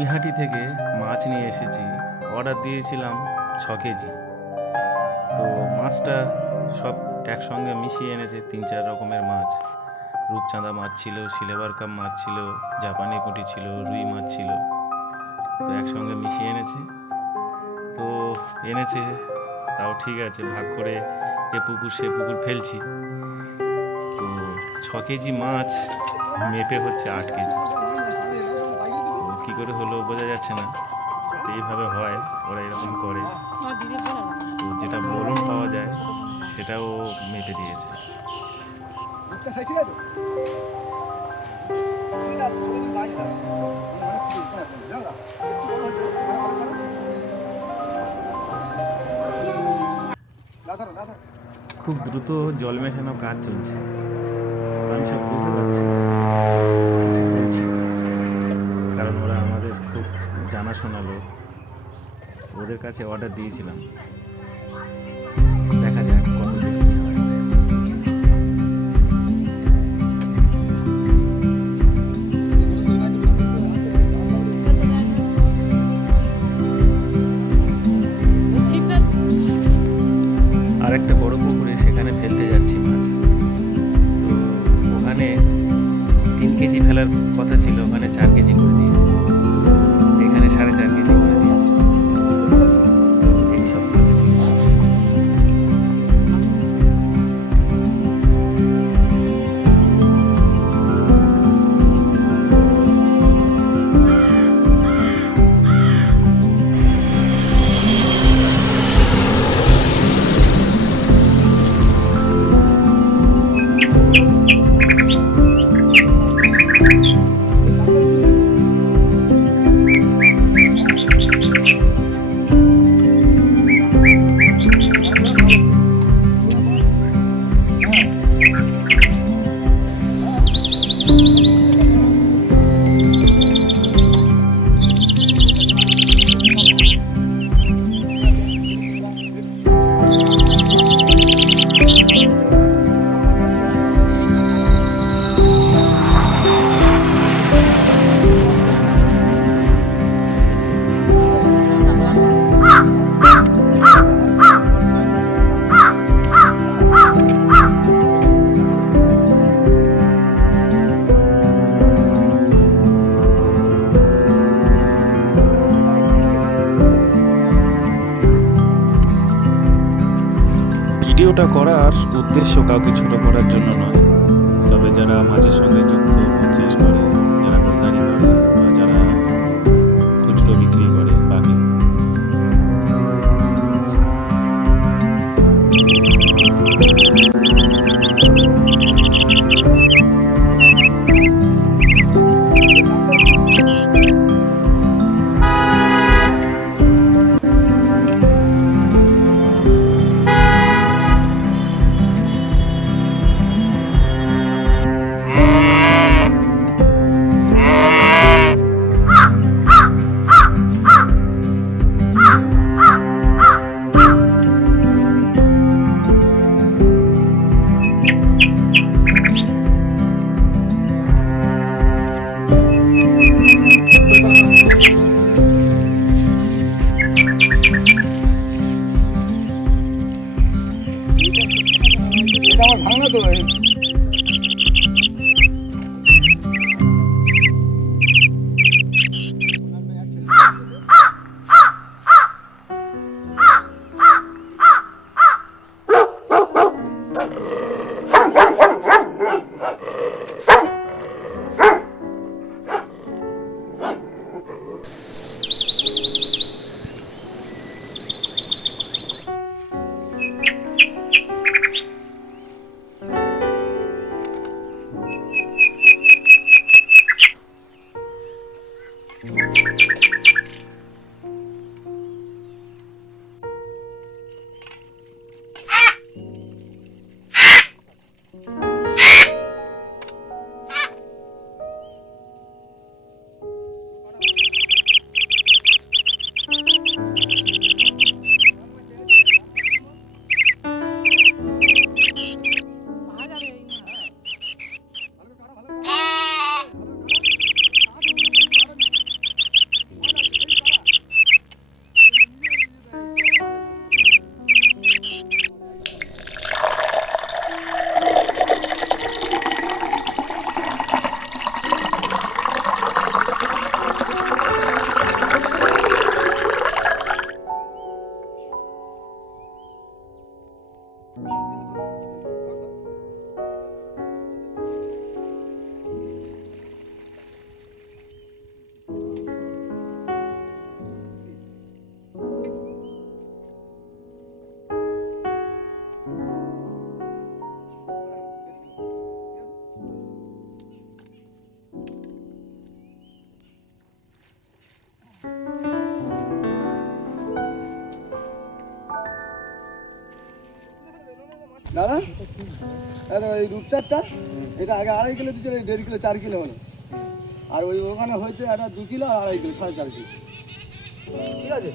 নৈহাটি থেকে মাছ নিয়ে এসেছি। অর্ডার দিয়েছিলাম 6 কেজি। তো মাছটা সব একসঙ্গে মিশিয়ে এনেছে 3-4 রকমের মাছ। রূপচাঁদা মাছ ছিল, সিলভার কাপ মাছ ছিল, জাপানি পুঁটি ছিল, রুই মাছ ছিল। তো একসঙ্গে মিশিয়ে এনেছে। তো এনেছে, তাও ঠিক আছে, ভাগ করে এ পুকুর সে পুকুর ফেলছি। তো 6 কেজি মাছ মেপে হচ্ছে 8 কেজি। তো কী করে হলো বোঝা যাচ্ছে না। তো এইভাবে হয়, ওরা এরকম করে। তো যেটা বলুন পাওয়া যায় সেটাও মেপে দিয়েছে। খুব দ্রুত জল মেশানো কাজ চলছে। তো আমি সব বুঝতে পারছি, কিছু বলছি না। কারণ ওরা আমাদের খুব জানাশোনা লোক, ওদের কাছে অর্ডার দিয়েছিলাম। দেখা যাক কত দূর কী হয়। আর একটা বড় পুকুরে সেখানে ফেলতে যাচ্ছি মাছ। তো ওখানে 3 কেজি ফেলার কথা ছিল, ওখানে 4 কেজি করে দিয়েছে। এখানে 4.5 কেজি করে দিয়েছে। এইসব প্রসেসিং চলছে। ভিডিওটা করার উদ্দেশ্য কাউকে ছোট করার জন্য নয়, তবে যারা মাছের সঙ্গে যুক্ত, চাষ করে, যারা গোলদারি করে, বা যারা খুচরো বিক্রি করে বাকি। দাদা দাদা এই রূপচাঁদটা এটা আগে 2.5 কিলো দিচ্ছে, 1.5 কিলো 4 কিলো হলো। আর ওই ওখানে হয়েছে একটা 2 কিলো আর 2.5 কিলো, 4.5 কিলো। ঠিক আছে।